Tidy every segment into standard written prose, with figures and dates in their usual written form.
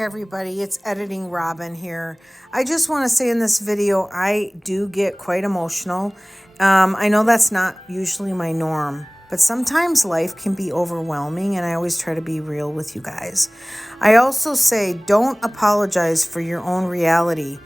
Everybody, it's Editing Robin here. I just want to say in this video, I do get quite emotional. I know that's not usually my norm, but sometimes life can be overwhelming, and I always try to be real with you guys. I also say don't apologize for your own reality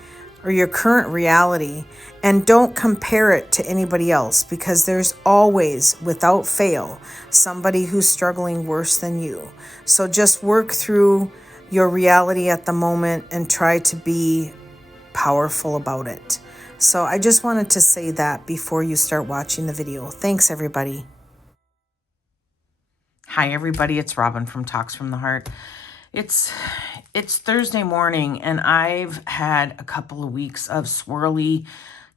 or your current reality, and don't compare it to anybody else, because there's always, without fail, somebody who's struggling worse than you. So just work through your reality at the moment and try to be powerful about it. So I just wanted to say that before you start watching the video. Thanks, everybody. Hi, everybody. It's Robin from Talks from the Heart. It's Thursday morning, and I've had a couple of weeks of swirly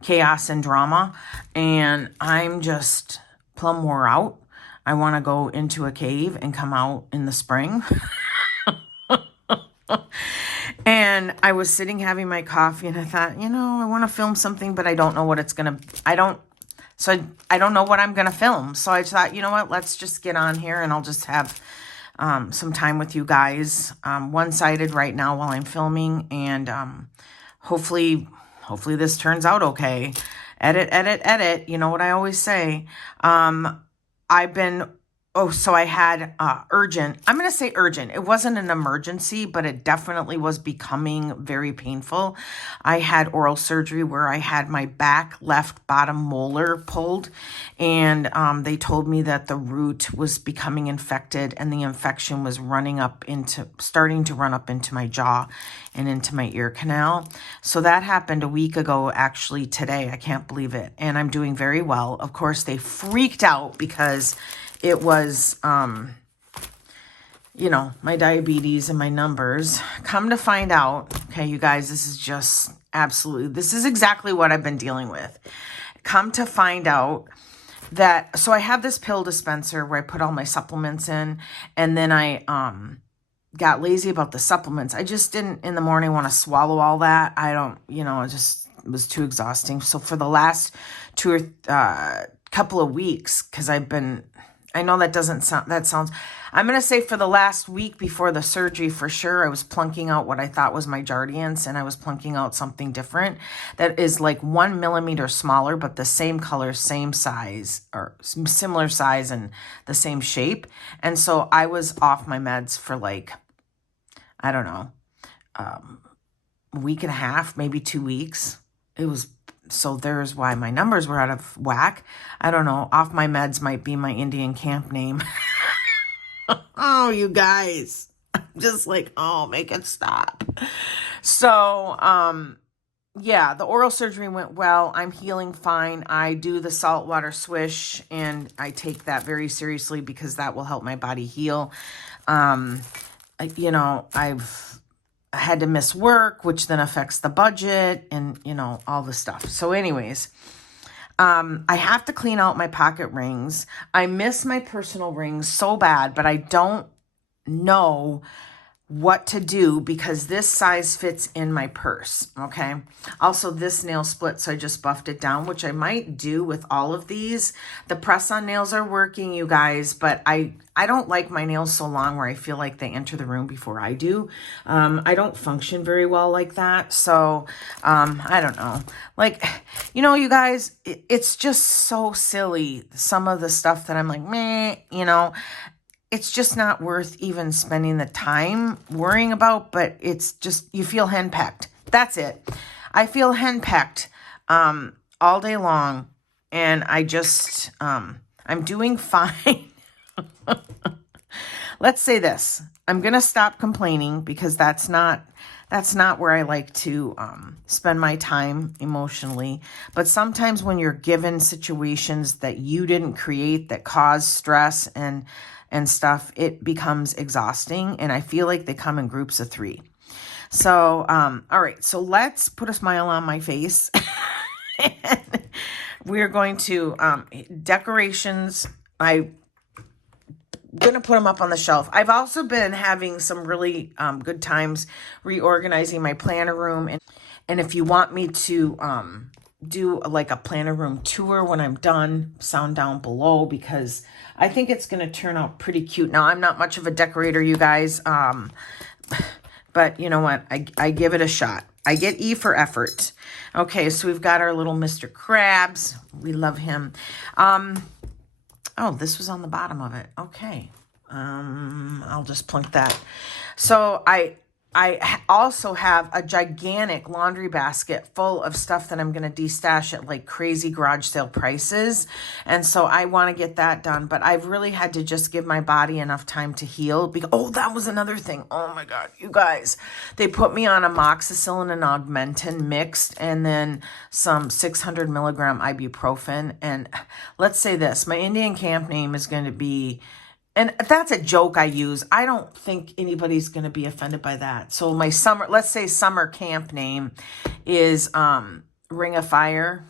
chaos and drama, and I'm just plumb wore out. I want to go into a cave and come out in the spring. And I was sitting having my coffee, and I thought, I want to film something, but I don't know what it's going to, I don't know what I'm going to film. So I thought, you know what, let's just get on here and I'll just have some time with you guys, one-sided right now while I'm filming. And hopefully this turns out okay. Edit, edit, edit. You know what I always say. So I had urgent. I'm going to say urgent. It wasn't an emergency, but it definitely was becoming very painful. I had oral surgery where I had my back left bottom molar pulled, and they told me that the root was becoming infected, and the infection was starting to run up into my jaw and into my ear canal. So that happened a week ago, actually today. I can't believe it. And I'm doing very well. Of course, they freaked out because it was, my diabetes and my numbers. Come to find out, okay, you guys, this is exactly what I've been dealing with. Come to find out that, so I have this pill dispenser where I put all my supplements in, and then I got lazy about the supplements. I just didn't in the morning want to swallow all that. It was too exhausting. So for the last couple of weeks, because I know that I'm going to say for the last week before the surgery, for sure, I was plunking out what I thought was my Jardiance, and I was plunking out something different that is like 1 millimeter smaller, but the same color, same size, or similar size and the same shape. And so I was off my meds for a week and a half, maybe 2 weeks. So there's why my numbers were out of whack. I don't know. Off my meds might be my Indian camp name. Oh, you guys. I'm just like, make it stop. So, yeah, the oral surgery went well. I'm healing fine. I do the saltwater swish, and I take that very seriously because that will help my body heal. I had to miss work, which then affects the budget and, all the stuff. So anyways, I have to clean out my pocket rings. I miss my personal rings so bad, but I don't know what to do because this size fits in my purse, okay? Also, this nail split, so I just buffed it down, which I might do with all of these. The press-on nails are working, you guys, but I don't like my nails so long where I feel like they enter the room before I do. I don't function very well like that, so I don't know. You guys, it's just so silly, some of the stuff that I'm like, meh, it's just not worth even spending the time worrying about, but it's just, you feel henpecked. That's it. I feel henpecked all day long, and I just, I'm doing fine. Let's say this. I'm going to stop complaining because that's not where I like to spend my time emotionally. But sometimes when you're given situations that you didn't create that cause stress and stuff, it becomes exhausting, and I feel like they come in groups of 3. So, all right, so let's put a smile on my face. We're going to, decorations, I'm going to put them up on the shelf. I've also been having some really good times reorganizing my planner room, and if you want me to do like a planner room tour when I'm done, sound down below, because I think it's going to turn out pretty cute. Now, I'm not much of a decorator, you guys, but you know what? I give it a shot. I get E for effort. Okay, so we've got our little Mr. Krabs. We love him. Oh, this was on the bottom of it. Okay. I'll just plunk that. So I also have a gigantic laundry basket full of stuff that I'm going to destash at like crazy garage sale prices. And so I want to get that done, but I've really had to just give my body enough time to heal. Because, oh, that was another thing. Oh my God, you guys, they put me on amoxicillin and augmentin mixed and then some 600 milligram ibuprofen. And let's say this, my Indian camp name is going to be, and that's a joke I use. I don't think anybody's going to be offended by that. So my summer, let's say summer camp name is Ring of Fire.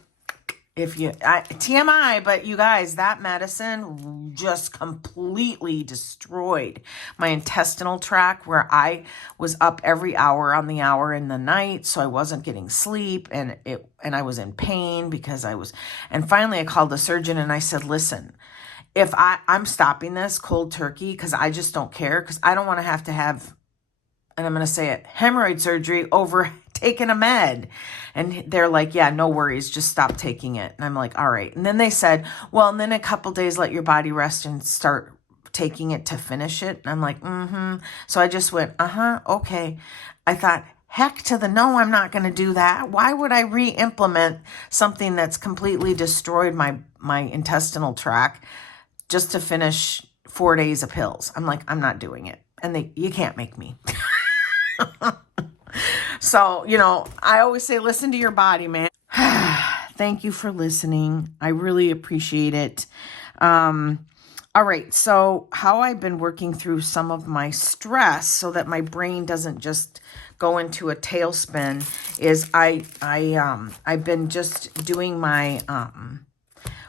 TMI, but you guys, that medicine just completely destroyed my intestinal tract, where I was up every hour on the hour in the night. So I wasn't getting sleep, and I was in pain because and finally I called the surgeon and I said, listen, if I'm stopping this cold turkey, because I just don't care, because I don't want to have, and I'm going to say it, hemorrhoid surgery over taking a med. And they're like, yeah, no worries, just stop taking it. And I'm like, all right. And then they said, well, and then a couple days, let your body rest and start taking it to finish it. And I'm like, So I just went, okay. I thought, heck to the no, I'm not going to do that. Why would I re-implement something that's completely destroyed my intestinal tract just to finish 4 days of pills? I'm like, I'm not doing it. And you can't make me. So, I always say, listen to your body, man. Thank you for listening. I really appreciate it. All right. So how I've been working through some of my stress so that my brain doesn't just go into a tailspin is I've been just doing my,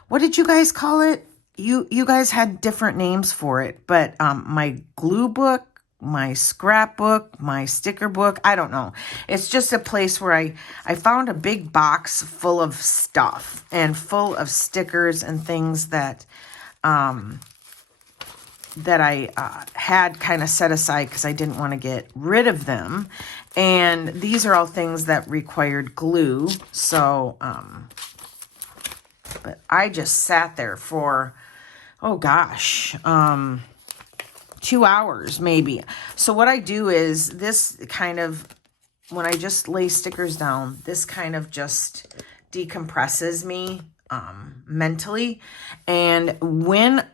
what did you guys call it? You guys had different names for it, but my glue book, my scrapbook, my sticker book, I don't know. It's just a place where I found a big box full of stuff and full of stickers and things that I had kind of set aside because I didn't want to get rid of them. And these are all things that required glue. So, but I just sat there for, oh gosh, 2 hours maybe. So what I do is this kind of, when I just lay stickers down, this kind of just decompresses me mentally. And when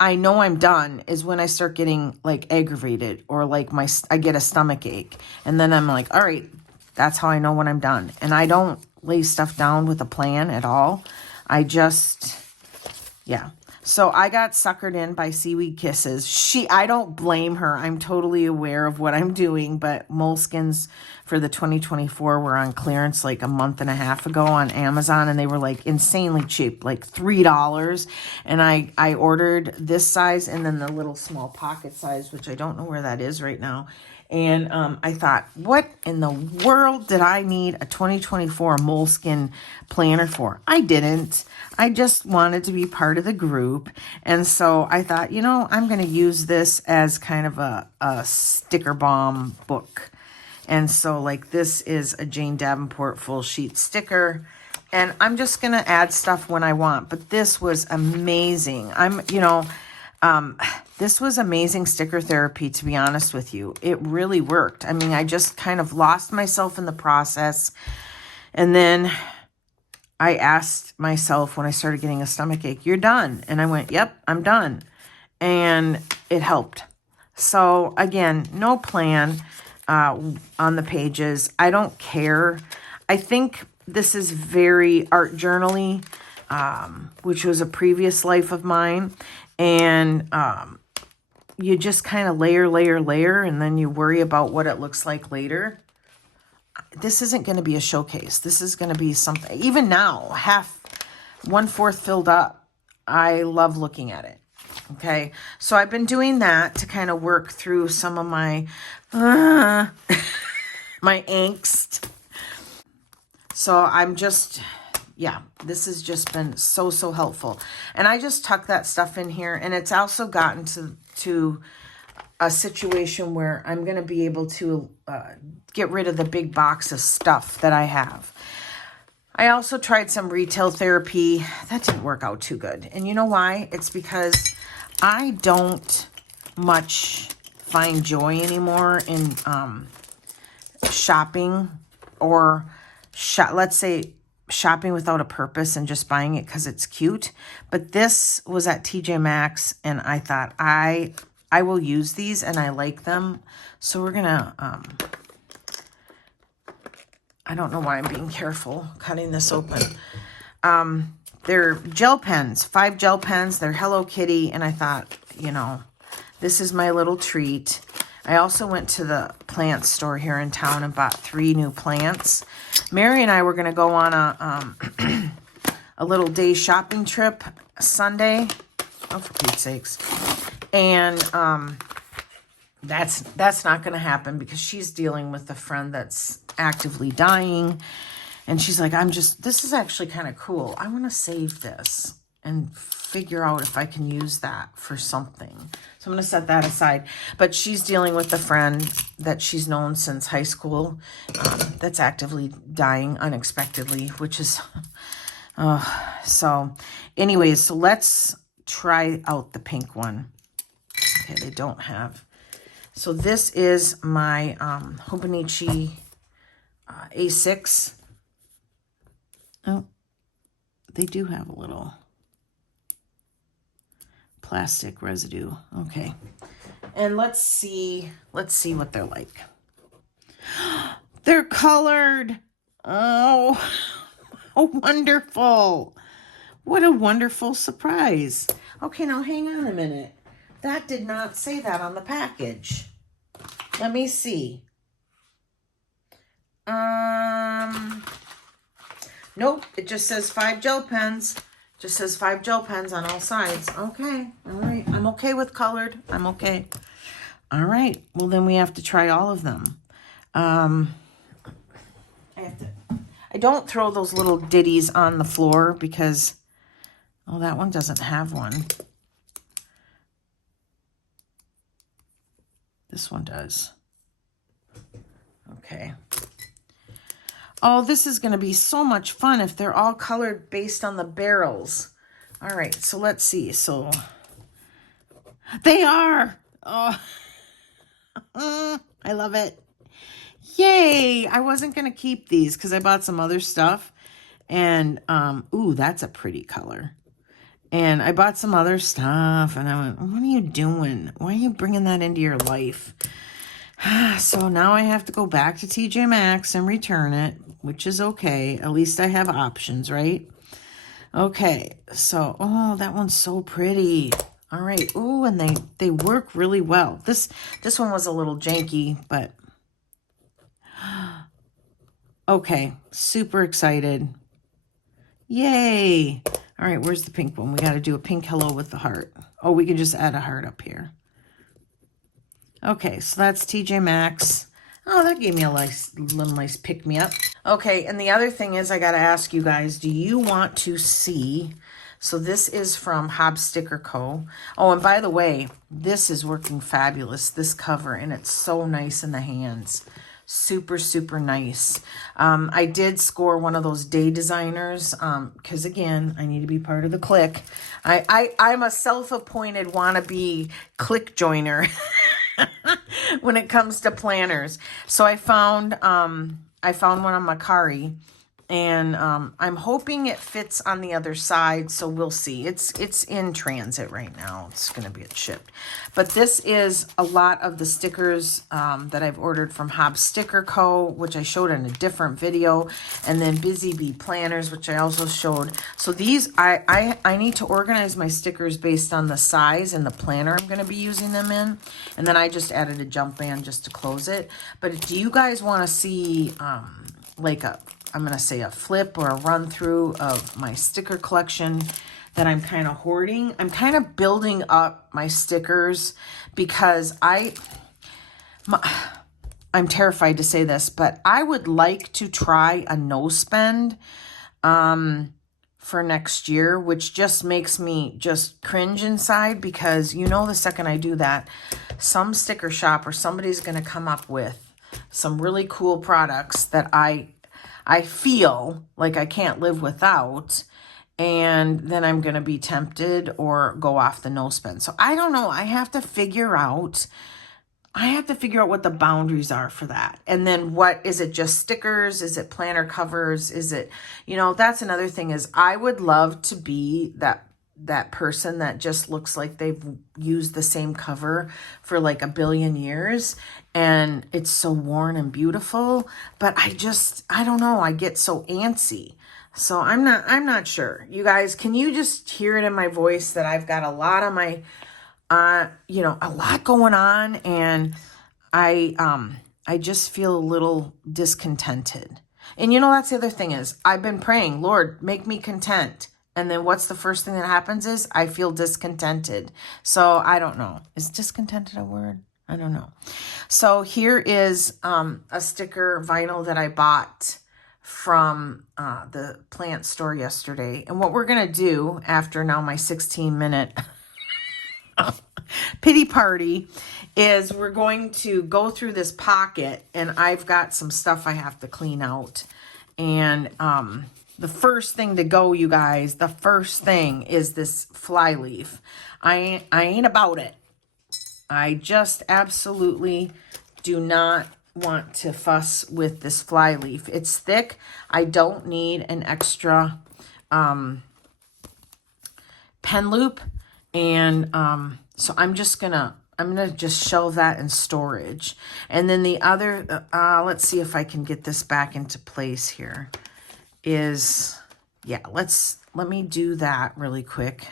I know I'm done is when I start getting like aggravated or like I get a stomach ache. And then I'm like, all right, that's how I know when I'm done. And I don't lay stuff down with a plan at all. I just, yeah. So I got suckered in by Seaweed Kisses. I don't blame her. I'm totally aware of what I'm doing, but moleskins for the 2024 were on clearance like a month and a half ago on Amazon, and they were like insanely cheap, like $3. And I ordered this size and then the little small pocket size, which I don't know where that is right now. And I thought, what in the world did I need a 2024 moleskin planner for? I didn't. I just wanted to be part of the group. And so I thought, I'm going to use this as kind of a sticker bomb book. And so like this is a Jane Davenport full sheet sticker. And I'm just going to add stuff when I want. But this was amazing. This was amazing sticker therapy, to be honest with you. It really worked. I mean, I just kind of lost myself in the process. And then I asked myself when I started getting a stomach ache, you're done? And I went, yep, I'm done. And it helped. So again, no plan on the pages. I don't care. I think this is very art journaly, which was a previous life of mine. And you just kind of layer, and then you worry about what it looks like later. This isn't going to be a showcase. This is going to be something, even now, 1/4 filled up. I love looking at it. Okay. So I've been doing that to kind of work through some of my, my angst. So I'm just, yeah, this has just been so helpful. And I just tuck that stuff in here. And it's also gotten to a situation where I'm going to be able to get rid of the big box of stuff that I have. I also tried some retail therapy. That didn't work out too good. And you know why? It's because I don't much find joy anymore in shopping or let's say shopping without a purpose and just buying it because it's cute. But this was at TJ Maxx and I thought I will use these and I like them. So we're gonna I don't know why I'm being careful cutting this open. They're gel pens, 5 gel pens. They're Hello Kitty. And I thought, you know, this is my little treat. I also went to the plant store here in town and bought 3 new plants. Mary and I were going to go on a little day shopping trip Sunday. Oh, for Pete's sakes. And that's not going to happen because she's dealing with a friend that's actively dying. And she's like, this is actually kind of cool. I want to save this and figure out if I can use that for something. So I'm going to set that aside. But she's dealing with a friend that she's known since high school that's actively dying unexpectedly, which is, so anyways, so let's try out the pink one. Okay, they don't have. So this is my Hobonichi A6. Oh, they do have a little plastic residue. Okay. And let's see what they're like. They're colored. Oh, wonderful. What a wonderful surprise. Okay, now hang on a minute. That did not say that on the package. Let me see. Nope, it just says 5 gel pens. Just says 5 gel pens on all sides. Okay, all right. I'm okay with colored. I'm okay. All right. Well, then we have to try all of them. I don't throw those little ditties on the floor because, oh, that one doesn't have one. This one does. Okay. Oh, this is going to be so much fun if they're all colored based on the barrels. All right, so let's see. So they are. Oh, I love it. Yay. I wasn't going to keep these because I bought some other stuff. And, ooh, that's a pretty color. And I bought some other stuff. And I went, what are you doing? Why are you bringing that into your life? So now I have to go back to TJ Maxx and return it, which is okay. At least I have options, right? Okay, so, oh, that one's so pretty. All right, ooh, and they work really well. This one was a little janky, but okay, super excited. Yay. All right, where's the pink one? We got to do a pink hello with the heart. Oh, we can just add a heart up here. Okay, so that's TJ Maxx. Oh, that gave me a little nice pick-me-up. Okay, and the other thing is I got to ask you guys, do you want to see... So this is from Hob Sticker Co. Oh, and by the way, this is working fabulous, this cover, and it's so nice in the hands. Super, super nice. I did score one of those day designers because, again, I need to be part of the clique. I'm a self-appointed wannabe clique joiner. When it comes to planners. So I found one on Macari, and I'm hoping it fits on the other side, so we'll see. It's in transit right now. It's going to be shipped. But this is a lot of the stickers that I've ordered from Hob Sticker Co., which I showed in a different video, and then Busy Bee Planners, which I also showed. So these, I need to organize my stickers based on the size and the planner I'm going to be using them in. And then I just added a jump band just to close it. But do you guys want to see like I'm going to say a flip or a run through of my sticker collection that I'm kind of hoarding? I'm kind of building up my stickers because I'm terrified to say this, but I would like to try a no spend for next year, which just makes me just cringe inside, because you know the second I do that, some sticker shop or somebody's going to come up with some really cool products that I feel like I can't live without, and then I'm going to be tempted or go off the no spend. So I don't know. I have to figure out what the boundaries are for that. And then what is it, just stickers? Is it planner covers? Is it, that's another thing, is I would love to be that person that just looks like they've used the same cover for like a billion years and it's so worn and beautiful, but I don't know, I get so antsy. So I'm not sure. You guys, can you just hear it in my voice that I've got a lot on my a lot going on, and I just feel a little discontented. And that's the other thing, is I've been praying, Lord, make me content. And then what's the first thing that happens is I feel discontented. So I don't know. Is discontented a word? I don't know. So here is a sticker vinyl that I bought from the plant store yesterday. And what we're going to do after now my 16-minute pity party is we're going to go through this pocket, and I've got some stuff I have to clean out. And the first thing to go, you guys, the first thing is this fly leaf. I ain't about it. I just absolutely do not want to fuss with this fly leaf. It's thick. I don't need an extra pen loop. And so I'm gonna just shelve that in storage. And then the other, let's see if I can get this back into place here, let me do that really quick.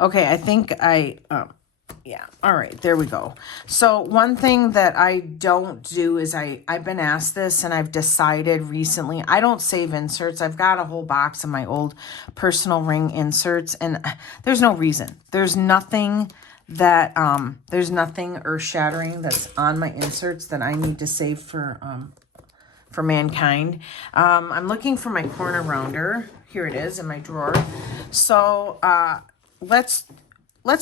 Okay, I think yeah, all right, there we go. So one thing that I don't do is I've been asked this, and I've decided recently, I don't save inserts. I've got a whole box of my old personal ring inserts, and there's no reason. There's nothing earth-shattering that's on my inserts that I need to save for mankind. I'm looking for my corner rounder. Here it is in my drawer. So let's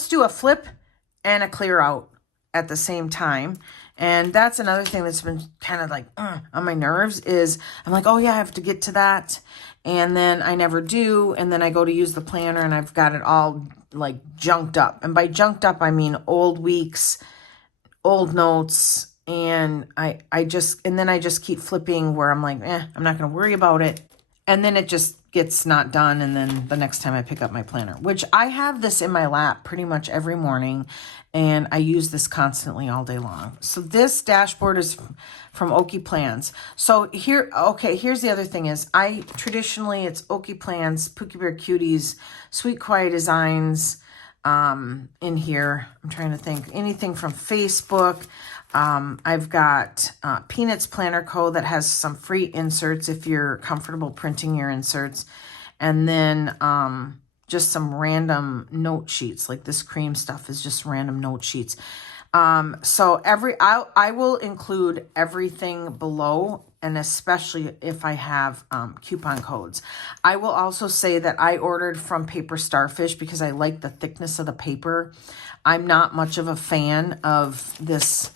do a flip and a clear out at the same time. And that's another thing that's been kind of like on my nerves, is I'm like, oh yeah, I have to get to that. And then I never do. And then I go to use the planner and I've got it all like junked up. And by junked up, I mean old weeks, old notes. And I just keep flipping where I'm like, I'm not going to worry about it. And then it just gets not done. And then the next time I pick up my planner, which I have this in my lap pretty much every morning, and I use this constantly all day long. So this dashboard is from Okie Plans. So here's the other thing, is traditionally it's Okie Plans, Pookie Bear Cuties, Sweet Quiet Designs, in here. I'm trying to think, anything from Facebook. I've got Peanuts Planner Co. that has some free inserts if you're comfortable printing your inserts. And then just some random note sheets, like this cream stuff is just random note sheets. So I will include everything below, and especially if I have coupon codes. I will also say that I ordered from Paper Starfish because I like the thickness of the paper. I'm not much of a fan of this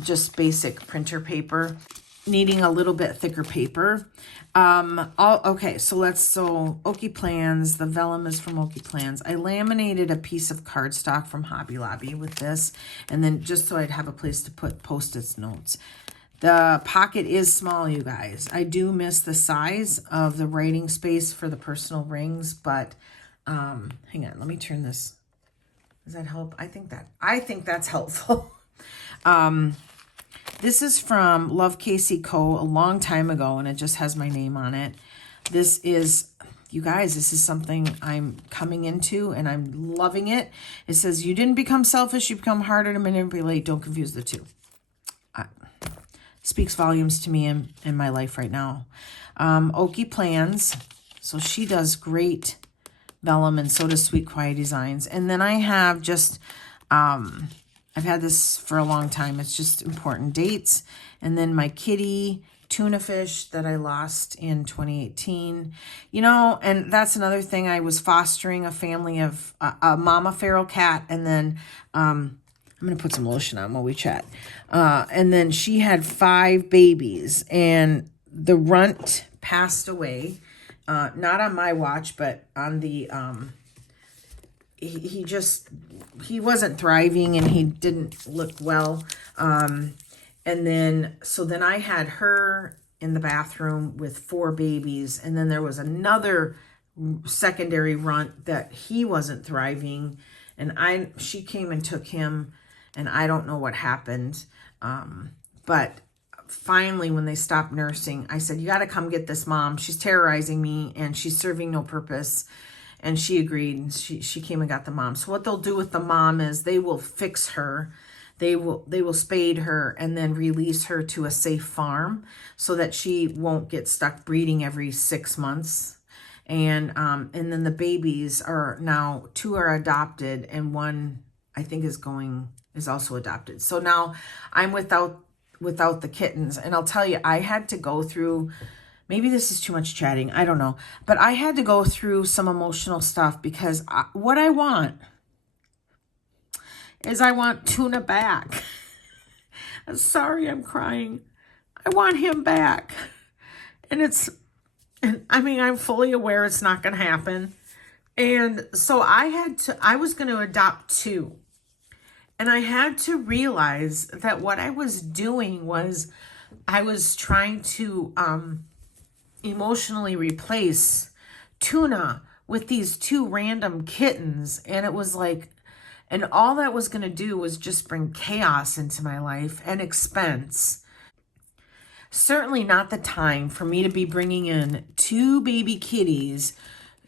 just basic printer paper, needing a little bit thicker paper. Okay, so Okie Plans, the vellum is from Okie Plans. I laminated a piece of cardstock from Hobby Lobby with this, and then just so I'd have a place to put Post-its notes. The pocket is small, you guys. I do miss the size of the writing space for the personal rings, but hang on, let me turn this. Does that help? I think that's helpful. This is from Love Casey Co. a long time ago, and it just has my name on it. This is, you guys, this is something I'm coming into and I'm loving it. It says, you didn't become selfish, you become harder to manipulate. Don't confuse the two. Speaks volumes to me in my life right now. Oki Plans. So she does great vellum, and so does Sweet Quiet Designs. And then I have just, I've had this for a long time. It's just important dates. And then my kitty tuna fish that I lost in 2018. You know, and that's another thing. I was fostering a family of a mama feral cat, and then I'm going to put some lotion on while we chat. And then she had 5 babies, and the runt passed away. Not on my watch, but on the, he wasn't thriving, and he didn't look well. And then, so then I had her in the bathroom with 4 babies. And then there was another secondary runt that he wasn't thriving. And she came and took him, and I don't know what happened. But finally, when they stopped nursing, I said, you got to come get this mom. She's terrorizing me and she's serving no purpose. And she agreed. She came and got the mom. So what they'll do with the mom is they will fix her. They will spade her and then release her to a safe farm so that she won't get stuck breeding every 6 months. And then the babies are now 2 are adopted, and 1 I think is also adopted. So now I'm without the kittens. And I'll tell you, I had to go through, maybe this is too much chatting, I don't know, but I had to go through some emotional stuff because what I want is I want Tuna back. I'm sorry, I'm crying. I want him back. And I'm fully aware it's not going to happen. And so I was going to adopt 2. And I had to realize that what I was doing was I was trying to emotionally replace Tuna with these 2 random kittens. And it was like, and all that was going to do was just bring chaos into my life and expense. Certainly not the time for me to be bringing in 2 baby kitties,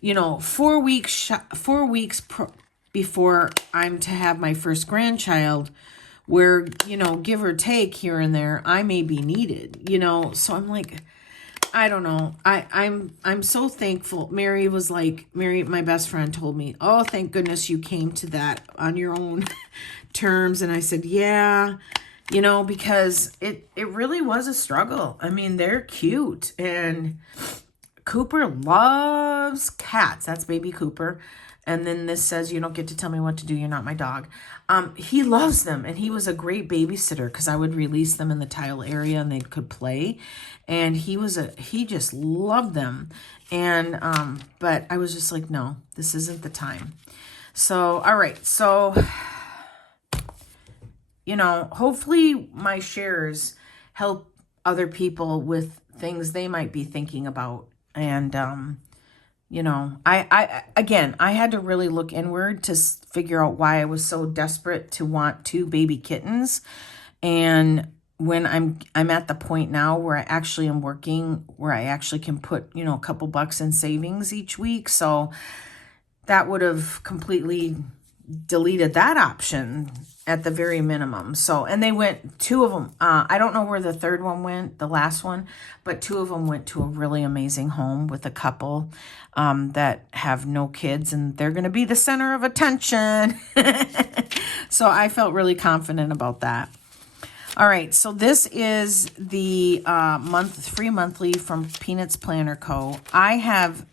4 weeks before I'm to have my first grandchild, where, give or take here and there, I may be needed, So I'm like, I don't know. I'm so thankful. Mary, my best friend, told me, oh, thank goodness you came to that on your own terms. And I said, yeah, because it really was a struggle. I mean, they're cute, and Cooper loves cats. That's baby Cooper. And then this says, you don't get to tell me what to do. You're not my dog. He loves them. And he was a great babysitter because I would release them in the tile area and they could play. And he just loved them. And, but I was just like, no, this isn't the time. So, all right. So, hopefully my shares help other people with things they might be thinking about. And, I had to really look inward to figure out why I was so desperate to want 2 baby kittens. And when I'm at the point now where I actually am working, where I actually can put, a couple bucks in savings each week. So that would have completely deleted that option at the very minimum. So, and they went, 2 of them, I don't know where the third one went, the last one, but 2 of them went to a really amazing home with a couple that have no kids, and they're going to be the center of attention. So I felt really confident about that. All right, so this is the free monthly from Peanuts Planner Co. I have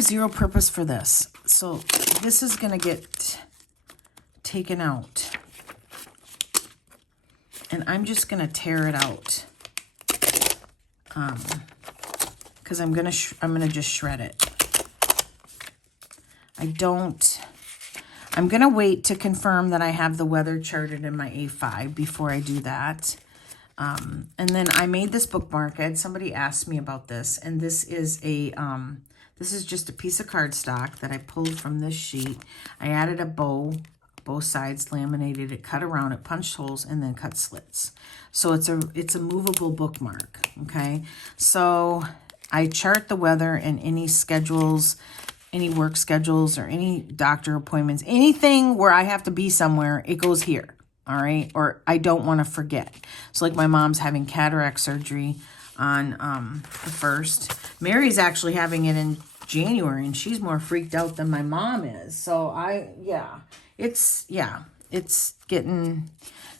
zero purpose for this. So this is going to get taken out. And I'm just going to tear it out. Because I'm going to just shred it. I'm going to wait to confirm that I have the weather charted in my A5 before I do that. And then I made this bookmark. Somebody asked me about this, and this is this is just a piece of cardstock that I pulled from this sheet. I added a bow both sides, laminated it, cut around it, punched holes, and then cut slits. So it's a movable bookmark, okay? So I chart the weather and any schedules, any work schedules or any doctor appointments, anything where I have to be somewhere, it goes here, all right? Or I don't want to forget. So like my mom's having cataract surgery on the 1st. Mary's actually having it in January, and she's more freaked out than my mom is. So it's getting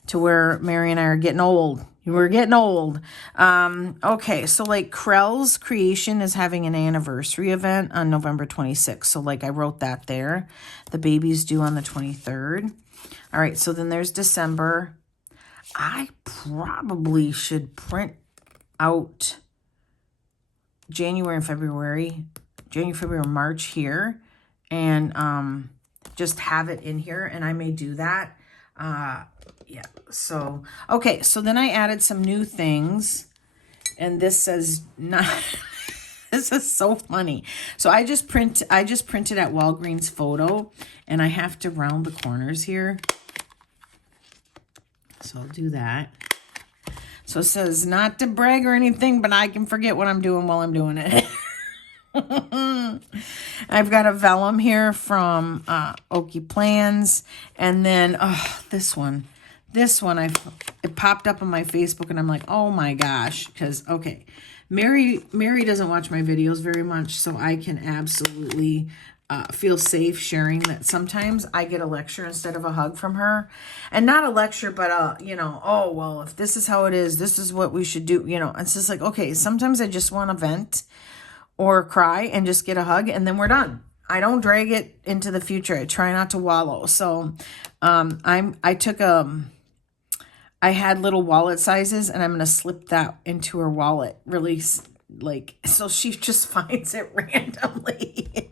to where Mary and I are getting old. We're getting old. Okay, so like Krels Creation is having an anniversary event on November 26th. So like I wrote that there. The baby's due on the 23rd. All right, so then there's December. I probably should print out January, February, March here, and just have it in here, and I may do that. Yeah, so, okay, so then I added some new things, and this says not, this is so funny. So I just printed at Walgreens Photo, and I have to round the corners here. So I'll do that. So it says, not to brag or anything, but I can forget what I'm doing while I'm doing it. I've got a vellum here from Okie Plans, and then this one, it popped up on my Facebook, and I'm like, oh my gosh, because okay, Mary doesn't watch my videos very much, so I can absolutely feel safe sharing that sometimes I get a lecture instead of a hug from her. And not a lecture, but oh, well, if this is how it is, this is what we should do. It's just like, okay, sometimes I just want to vent or cry and just get a hug, and then we're done. I don't drag it into the future. I try not to wallow. So I had little wallet sizes, and I'm going to slip that into her wallet really, like, so she just finds it randomly.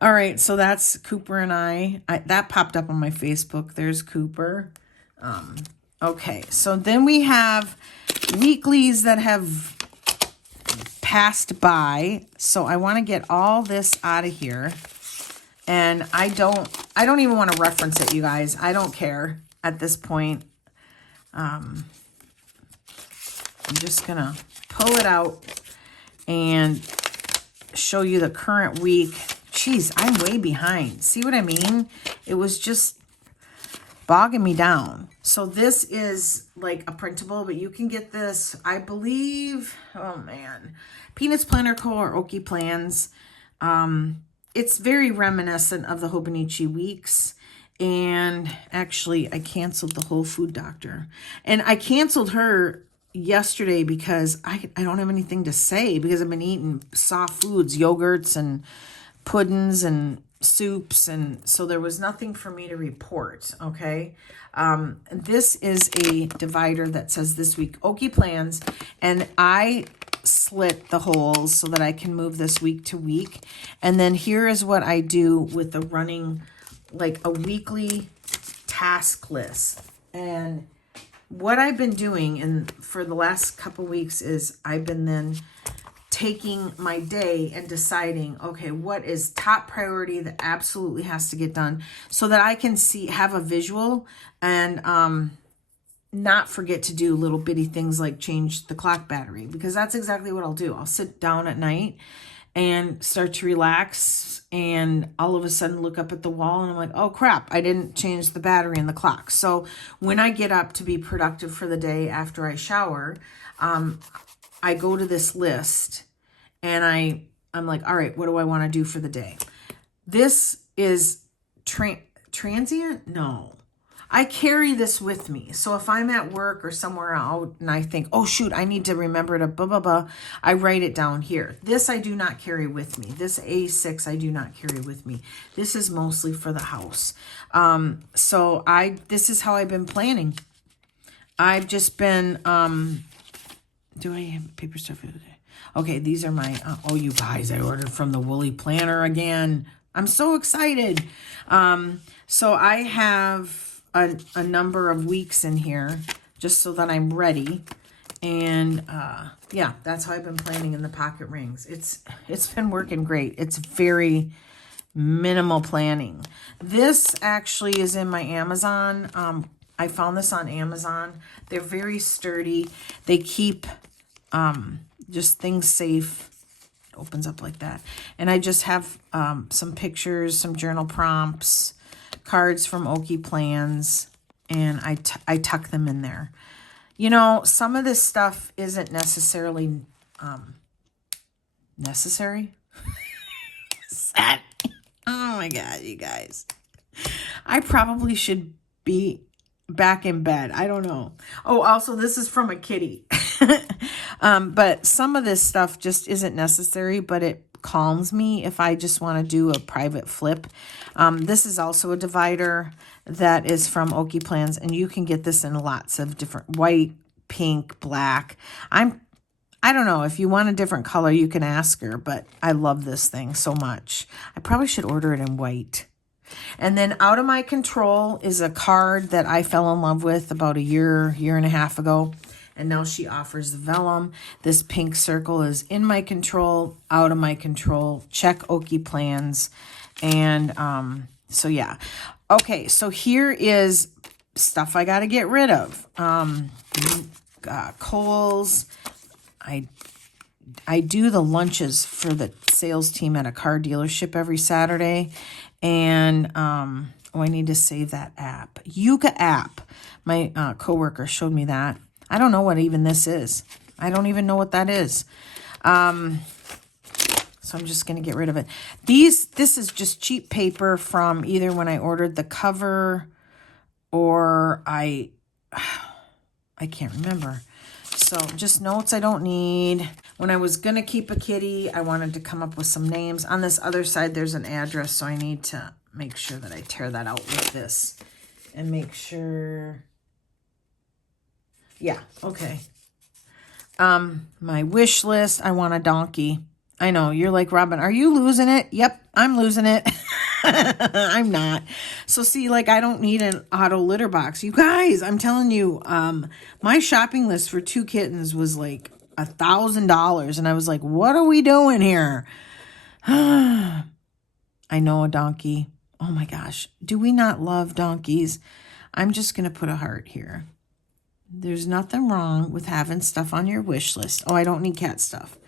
All right, so that's Cooper and I. That popped up on my Facebook. There's Cooper. Okay, so then we have weeklies that have passed by. So I want to get all this out of here. And I don't even want to reference it, you guys. I don't care at this point. I'm just going to pull it out and show you the current week. Jeez, I'm way behind. See what I mean? It was just bogging me down. So this is like a printable, but you can get this, I believe, oh man, Peanuts Planner Co. or Okie Plans. It's very reminiscent of the Hobonichi Weeks. And actually, I canceled the Whole Food Doctor. And I canceled her yesterday because I don't have anything to say, because I've been eating soft foods, yogurts and puddings and soups, and so there was nothing for me to report. Okay, this is a divider that says this week Okie Plans, and I slit the holes so that I can move this week to week. And then here is what I do with the running, like a weekly task list. And what I've been doing for the last couple weeks is I've been then taking my day and deciding, okay, what is top priority that absolutely has to get done, so that I can have a visual and not forget to do little bitty things like change the clock battery, because that's exactly what I'll do. I'll sit down at night and start to relax, and all of a sudden look up at the wall and I'm like, oh crap, I didn't change the battery in the clock. So when I get up to be productive for the day after I shower, I go to this list and I'm like, all right, what do I want to do for the day? This is transient? No. I carry this with me. So if I'm at work or somewhere out and I think, oh shoot, I need to remember to blah, blah, blah, I write it down here. This I do not carry with me. This A6 I do not carry with me. This is mostly for the house. So this is how I've been planning. I've just been, do I have paper stuff for the day? Okay, these are my, oh you guys, I ordered from the Woolly Planner again. I'm so excited. So I have a number of weeks in here just so that I'm ready. And yeah, that's how I've been planning in the pocket rings. It's been working great. It's very, minimal planning. This actually is in my Amazon. I found this on Amazon. They're very sturdy. They keep just things safe. It opens up like that. And I just have some pictures, some journal prompts, cards from Okie Plans, and I tuck them in there. You know, some of this stuff isn't necessarily necessary. Oh my God, you guys. I probably should be back in bed. I don't know. Oh, also, this is from a kitty. But some of this stuff just isn't necessary, but it calms me if I just want to do a private flip. This is also a divider that is from Okie Plans, and you can get this in lots of different white, pink, black. I don't know. If you want a different color, you can ask her, but I love this thing so much. I probably should order it in white. And then Out of My Control is a card that I fell in love with about a year and a half ago. And now she offers the vellum. This pink circle is in my control, out of my control. Check Okie Plans. And so, yeah. Okay, so here is stuff I got to get rid of. Kohl's. I do the lunches for the sales team at a car dealership every Saturday. And I need to save that app. Yuka app. My coworker showed me that. I don't know what even this is. I don't even know what that is. So I'm just going to get rid of it. This is just cheap paper from either when I ordered the cover or I can't remember. So just notes I don't need. When I was going to keep a kitty, I wanted to come up with some names. On this other side, there's an address, so I need to make sure that I tear that out with this. And make sure... Yeah, okay. My wish list, I want a donkey. I know, you're like, Robin, are you losing it? Yep, I'm losing it. I'm not. So see, like, I don't need an auto litter box. You guys, I'm telling you, my shopping list for 2 kittens was like $1,000. And I was like, what are we doing here? I know a donkey. Oh my gosh. Do we not love donkeys? I'm just going to put a heart here. There's nothing wrong with having stuff on your wish list. Oh, I don't need cat stuff.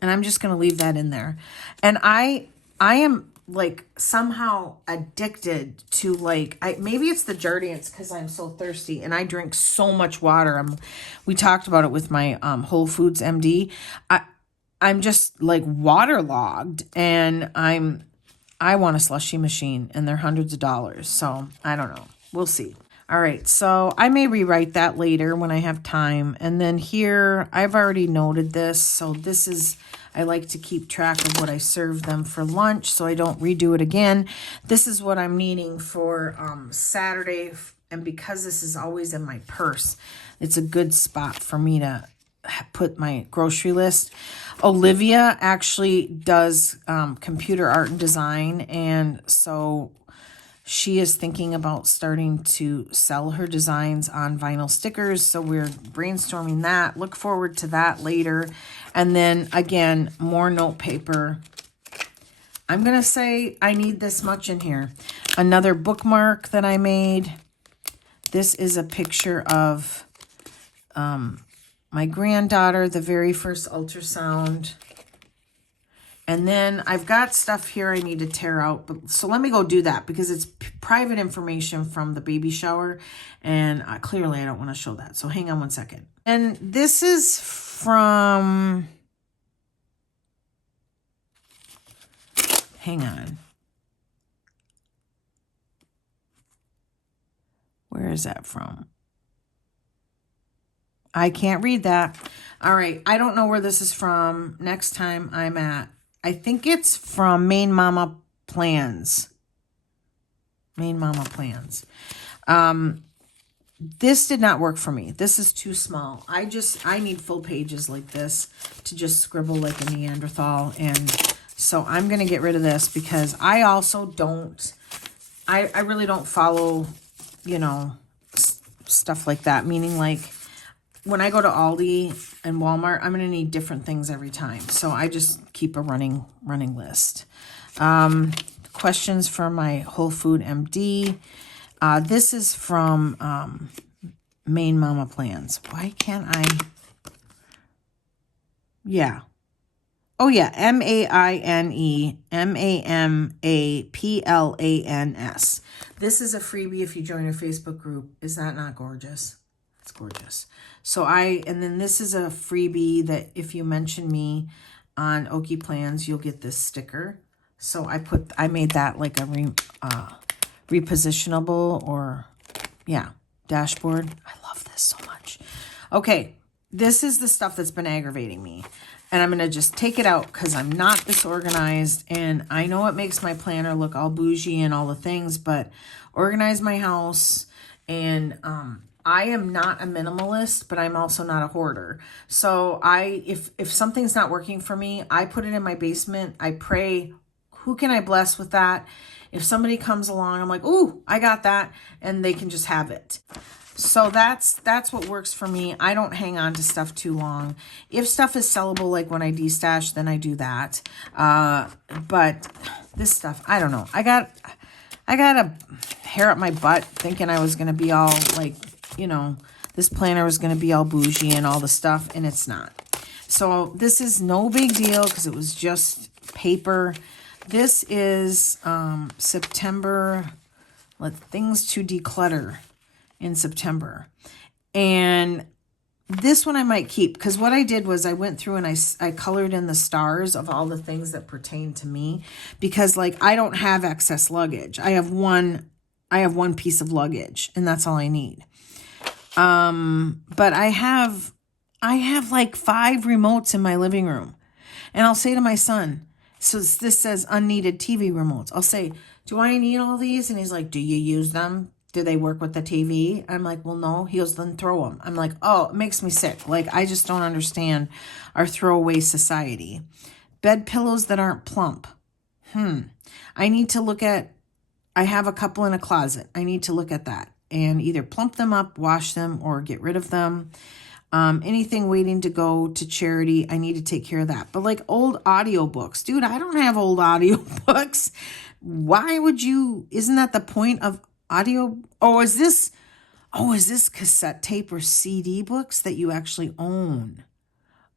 And I'm just going to leave that in there. And I am like somehow addicted to like, maybe it's the Jardiance because I'm so thirsty and I drink so much water. We talked about it with my Whole Foods MD. I'm just like waterlogged, and I want a slushie machine, and they're hundreds of dollars. So I don't know. We'll see. All right, so I may rewrite that later when I have time. And then here, I've already noted this. So this is, I like to keep track of what I serve them for lunch so I don't redo it again. This is what I'm needing for Saturday. And because this is always in my purse, it's a good spot for me to put my grocery list. Olivia actually does computer art and design. And so she is thinking about starting to sell her designs on vinyl stickers. So we're brainstorming that. Look forward to that later. And then again, more note paper. I'm going to say I need this much in here. Another bookmark that I made. This is a picture of my granddaughter, the very first ultrasound. And then I've got stuff here I need to tear out. So let me go do that because it's private information from the baby shower. And clearly I don't want to show that. So hang on one second. And this is from... Hang on. Where is that from? I can't read that. All right. I don't know where this is from. Next time I'm at... I think it's from Maine Mama Plans. Maine Mama Plans. This did not work for me. This is too small. I need full pages like this to just scribble like a Neanderthal. And so I'm going to get rid of this because I also don't, I really don't follow, you know, stuff like that. Meaning like, when I go to Aldi and Walmart, I'm going to need different things every time. So I just keep a running list. Questions from my Whole Food MD. This is from Maine Mama Plans. Why can't I? Yeah. Oh, yeah. MAINE MAMAPLANS. This is a freebie if you join our Facebook group. Is that not gorgeous? It's gorgeous. So and then this is a freebie that if you mention me on Okie Plans, you'll get this sticker. So I made that like a repositionable or, yeah, dashboard. I love this so much. Okay, this is the stuff that's been aggravating me. And I'm going to just take it out because I'm not this organized. And I know it makes my planner look all bougie and all the things, but Organize My House. And I am not a minimalist, but I'm also not a hoarder. So if something's not working for me, I put it in my basement. I pray, who can I bless with that? If somebody comes along, I'm like, ooh, I got that. And they can just have it. So that's what works for me. I don't hang on to stuff too long. If stuff is sellable, like when I destash, then I do that. But this stuff, I don't know. I got a hair up my butt thinking I was going to be all like, this planner was going to be all bougie and all the stuff, and it's not. So this is no big deal because it was just paper. This is September, things to declutter in September. And this one I might keep because what I did was I went through and I colored in the stars of all the things that pertain to me because like I don't have excess luggage. I have one piece of luggage and that's all I need. But I have like 5 remotes in my living room. And I'll say to my son, so this says unneeded TV remotes. I'll say, do I need all these? And he's like, do you use them? Do they work with the TV? I'm like, well, no. He goes, then throw them. I'm like, oh, it makes me sick. Like, I just don't understand our throwaway society. Bed pillows that aren't plump. I need to look at, I have a couple in a closet. I need to look at that and either plump them up, wash them, or get rid of them. Anything waiting to go to charity, I need to take care of that. But like old audiobooks, dude, I don't have old audiobooks. Why would you, isn't that the point of audio? Is this cassette tape or CD books that you actually own?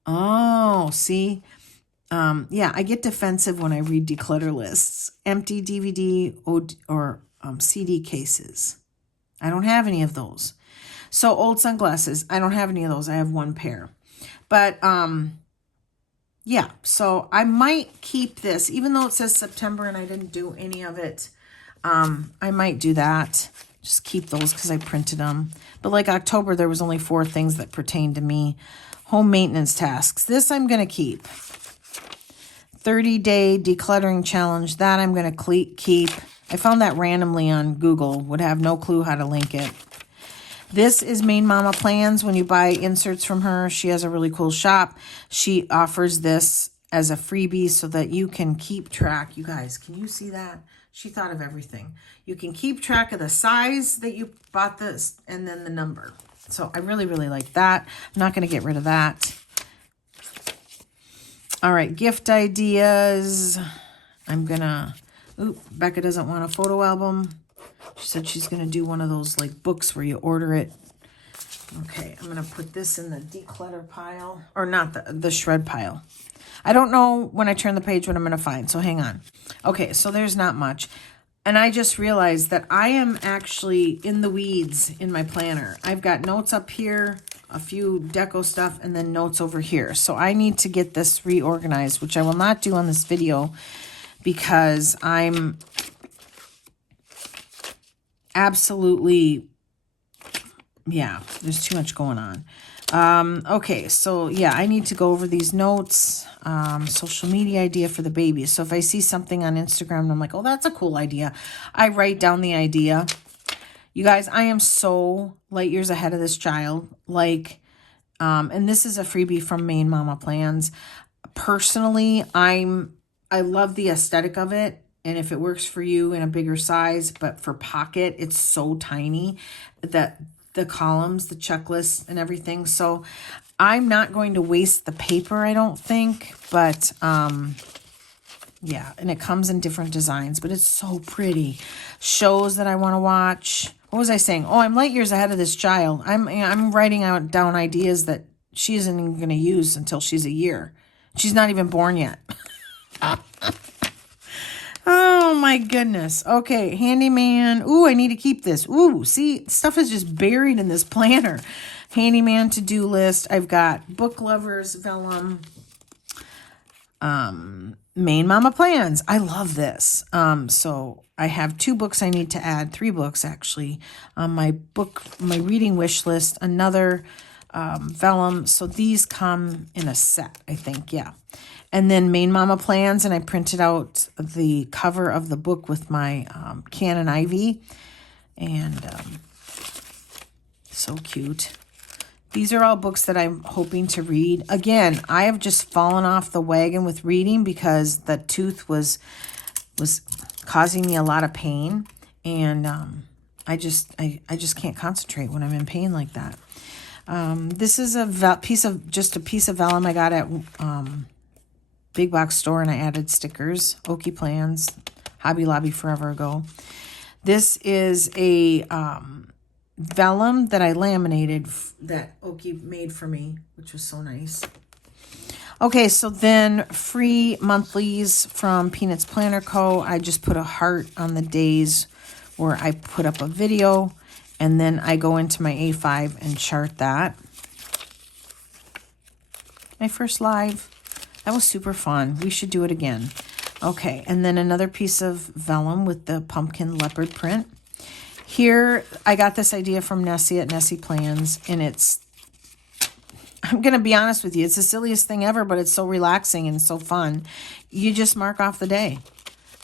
Oh, see? Yeah, I get defensive when I read declutter lists. Empty DVD or CD cases. I don't have any of those. So old sunglasses, I don't have any of those. I have 1 pair. But yeah, so I might keep this, even though it says September and I didn't do any of it. I might do that. Just keep those because I printed them. But like October, there was only 4 things that pertained to me. Home maintenance tasks. This I'm going to keep. 30-day decluttering challenge. That I'm going to keep. I found that randomly on Google. Would have no clue how to link it. This is Maine Mama Plans. When you buy inserts from her, she has a really cool shop. She offers this as a freebie so that you can keep track. You guys, can you see that? She thought of everything. You can keep track of the size that you bought this and then the number. So I really, really like that. I'm not going to get rid of that. All right, gift ideas. I'm going to, Becca doesn't want a photo album. She said she's going to do one of those like books where you order it. Okay, I'm going to put this in the declutter pile. Or not, the shred pile. I don't know when I turn the page what I'm going to find, so hang on. Okay, so there's not much. And I just realized that I am actually in the weeds in my planner. I've got notes up here, a few deco stuff, and then notes over here. So I need to get this reorganized, which I will not do on this video because I'm absolutely, yeah, there's too much going on. Okay, so yeah, I need to go over these notes. Social media idea for the baby. So if I see something on Instagram and I'm like, oh, that's a cool idea, I write down the idea. You guys, I am so light years ahead of this child. Like, and this is a freebie from Maine Mama Plans. Personally, I love the aesthetic of it. And if it works for you in a bigger size, but for pocket, it's so tiny that the columns, the checklist and everything. So I'm not going to waste the paper, I don't think, but Yeah, and it comes in different designs, but it's so pretty. Shows that I want to watch. What was I saying? Oh, I'm light years ahead of this child. I'm writing down ideas that she isn't even going to use until she's a year. She's not even born yet. Oh my goodness. Okay, handyman. Ooh, I need to keep this. Ooh, see, stuff is just buried in this planner. Handyman to-do list. I've got book lovers vellum. Maine Mama plans. I love this. So I have 2 books I need to add, 3 books actually. My reading wish list, another vellum. So these come in a set, I think. Yeah. And then Maine Mama plans, and I printed out the cover of the book with my Canon Ivy, and so cute. These are all books that I'm hoping to read. Again, I have just fallen off the wagon with reading because the tooth was causing me a lot of pain, and I just can't concentrate when I'm in pain like that. This is a piece of vellum I got at big box store, and I added stickers. Okie plans, Hobby Lobby forever ago. This is a vellum that I laminated that Okie made for me, which was so nice. Okay, so then free monthlies from Peanuts Planner Co. I just put a heart on the days where I put up a video, and then I go into my A5 and chart that. My first live. That was super fun. We should do it again. Okay, and then another piece of vellum with the pumpkin leopard print. Here, I got this idea from Nessie at Nessie Plans, and I'm going to be honest with you, it's the silliest thing ever, but it's so relaxing and so fun. You just mark off the day.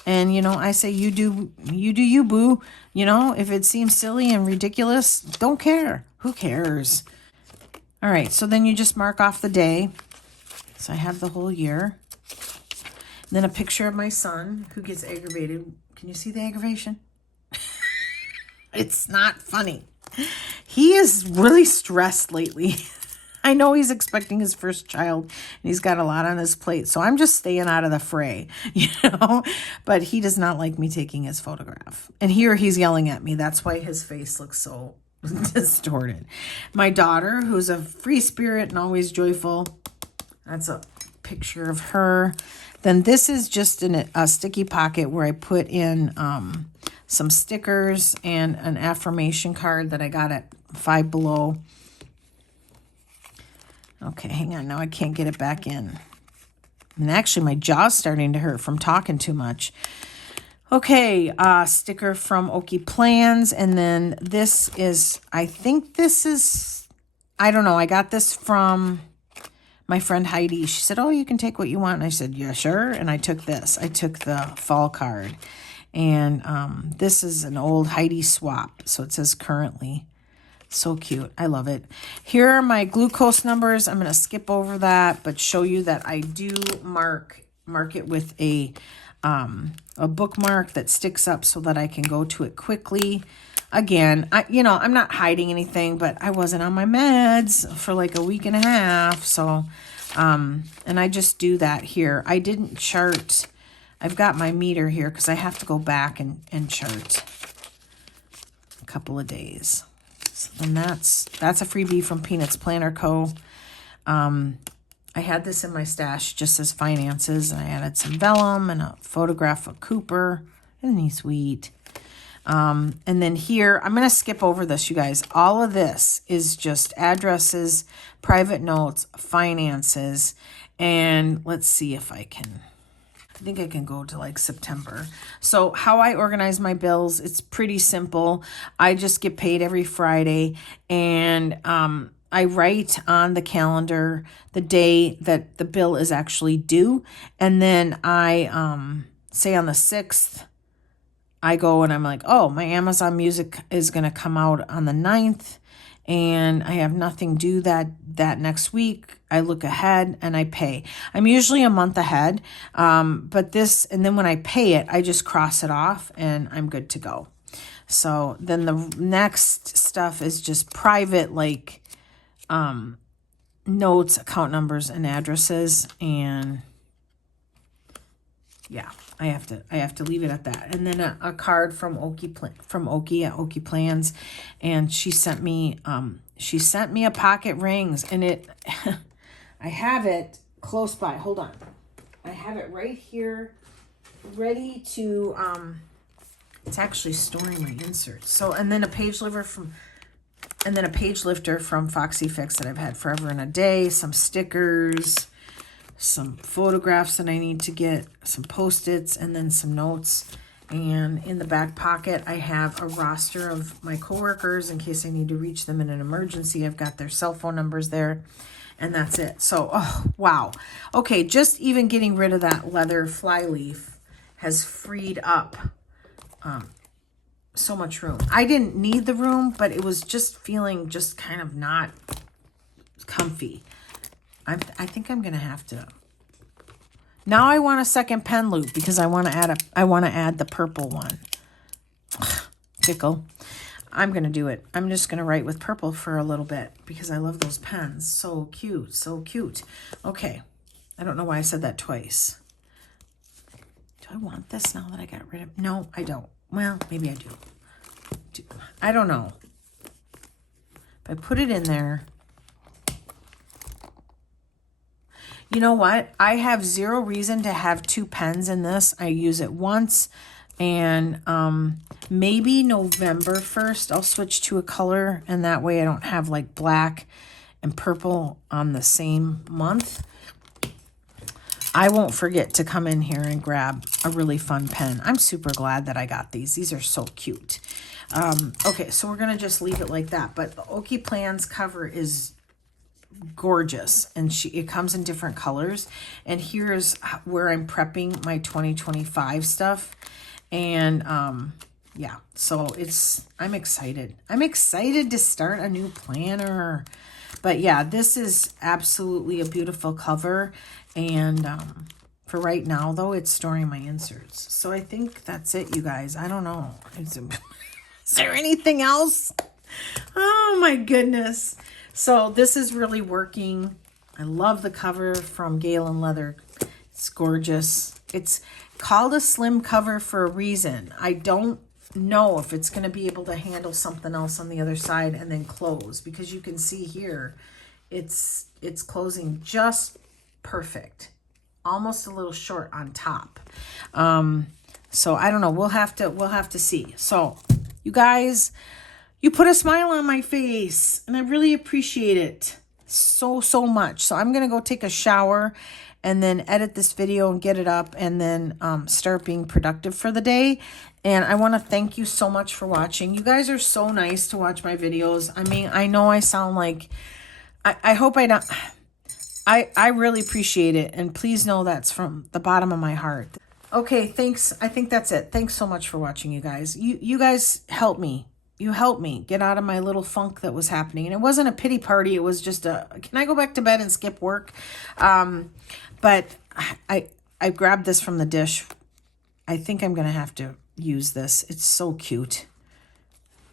And, I say, you do you, boo. If it seems silly and ridiculous, don't care. Who cares? All right, so then you just mark off the day. So I have the whole year. And then a picture of my son who gets aggravated. Can you see the aggravation? It's not funny. He is really stressed lately. I know he's expecting his first child and he's got a lot on his plate. So I'm just staying out of the fray, but he does not like me taking his photograph. And here he's yelling at me. That's why his face looks so distorted. My daughter, who's a free spirit and always joyful. That's a picture of her. Then this is just a sticky pocket where I put in some stickers and an affirmation card that I got at Five Below. Okay, hang on. Now I can't get it back in. And actually, my jaw's starting to hurt from talking too much. Okay, sticker from Okie Plans. And then this is, I don't know. I got this from my friend Heidi. She said, oh, you can take what you want. And I said, yeah, sure. And I took this. I took the fall card. And this is an old Heidi swap. So it says currently. So cute. I love it. Here are my glucose numbers. I'm going to skip over that, but show you that I do mark it with a bookmark that sticks up so that I can go to it quickly. Again, I'm not hiding anything, but I wasn't on my meds for like a week and a half. So, and I just do that here. I didn't chart. I've got my meter here because I have to go back and chart a couple of days. So then that's a freebie from Peanuts Planner Co. I had this in my stash just as finances, and I added some vellum and a photograph of Cooper. Isn't he sweet? And then here, I'm going to skip over this, you guys. All of this is just addresses, private notes, finances, and let's see if I think I can go to like September. So how I organize my bills, it's pretty simple. I just get paid every Friday, and I write on the calendar the day that the bill is actually due. And then I say on the 6th, I go and I'm like, oh, my Amazon Music is going to come out on the 9th, and I have nothing due that next week. I look ahead and I pay. I'm usually a month ahead, but this, and then when I pay it, I just cross it off and I'm good to go. So then the next stuff is just private, like notes, account numbers, and addresses, and yeah, I have to leave it at that. And then a card from Oki at Oki Plans, and she sent me a pocket rings, and it I have it close by. Hold on. I have it right here ready to it's actually storing my inserts. So, and then a page lifter from Foxy Fix that I've had forever and a day, some stickers, some photographs that I need to get, some Post-its, and then some notes. And in the back pocket, I have a roster of my coworkers in case I need to reach them in an emergency. I've got their cell phone numbers there, and that's it. So, oh, wow. Okay, just even getting rid of that leather flyleaf has freed up so much room. I didn't need the room, but it was just feeling just kind of not comfy. I think I'm gonna have to. Now I want a second pen loop because I want to add the purple one. Tickle. I'm gonna do it. I'm just gonna write with purple for a little bit because I love those pens. So cute, so cute. Okay, I don't know why I said that twice. Do I want this now that I got rid of? No, I don't. Well, maybe I do. I don't know. If I put it in there. You know what? I have zero reason to have two pens in this. I use it once, and maybe November 1st I'll switch to a color, and that way I don't have like black and purple on the same month. I won't forget to come in here and grab a really fun pen. I'm super glad that I got these. These are so cute. Okay, so we're going to just leave it like that. But the Oki Plans cover is gorgeous, and it comes in different colors. And here's where I'm prepping my 2025 stuff. And yeah, so I'm excited. I'm excited to start a new planner. But yeah, this is absolutely a beautiful cover. And for right now, though, it's storing my inserts. So I think that's it, you guys. I don't know. Is there anything else? Oh, my goodness. So this is really working. I love the cover from Galen Leather. It's gorgeous. It's called a slim cover for a reason. I don't know if it's going to be able to handle something else on the other side and then close, because you can see here it's closing just perfect, almost a little short on top. So I don't know. We'll have to see. So you guys, you put a smile on my face, and I really appreciate it so much. So I'm gonna go take a shower and then edit this video and get it up, and then start being productive for the day. And I want to thank you so much for watching. You guys are so nice to watch my videos. I mean, I know I sound like I hope I don't. I really appreciate it, and please know that's from the bottom of my heart. Okay, thanks. I think that's it. Thanks so much for watching, you guys. You guys help me. You helped me get out of my little funk that was happening. And it wasn't a pity party. It was just can I go back to bed and skip work? But I grabbed this from the dish. I think I'm going to have to use this. It's so cute.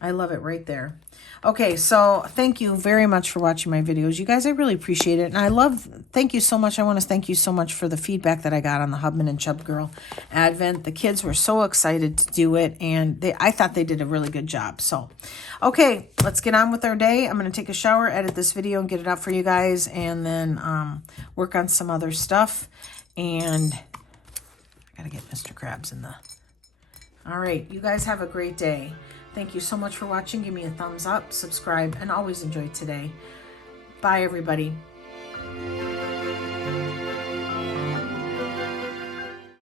I love it right there. Okay, so thank you very much for watching my videos. You guys, I really appreciate it. And thank you so much. I want to thank you so much for the feedback that I got on the Hubman and Chub Girl Advent. The kids were so excited to do it, and I thought they did a really good job. So, okay, let's get on with our day. I'm going to take a shower, edit this video, and get it up for you guys, and then work on some other stuff. And I got to get Mr. Krabs in the... All right, you guys have a great day. Thank you so much for watching. Give me a thumbs up, subscribe, and always enjoy today. Bye, everybody.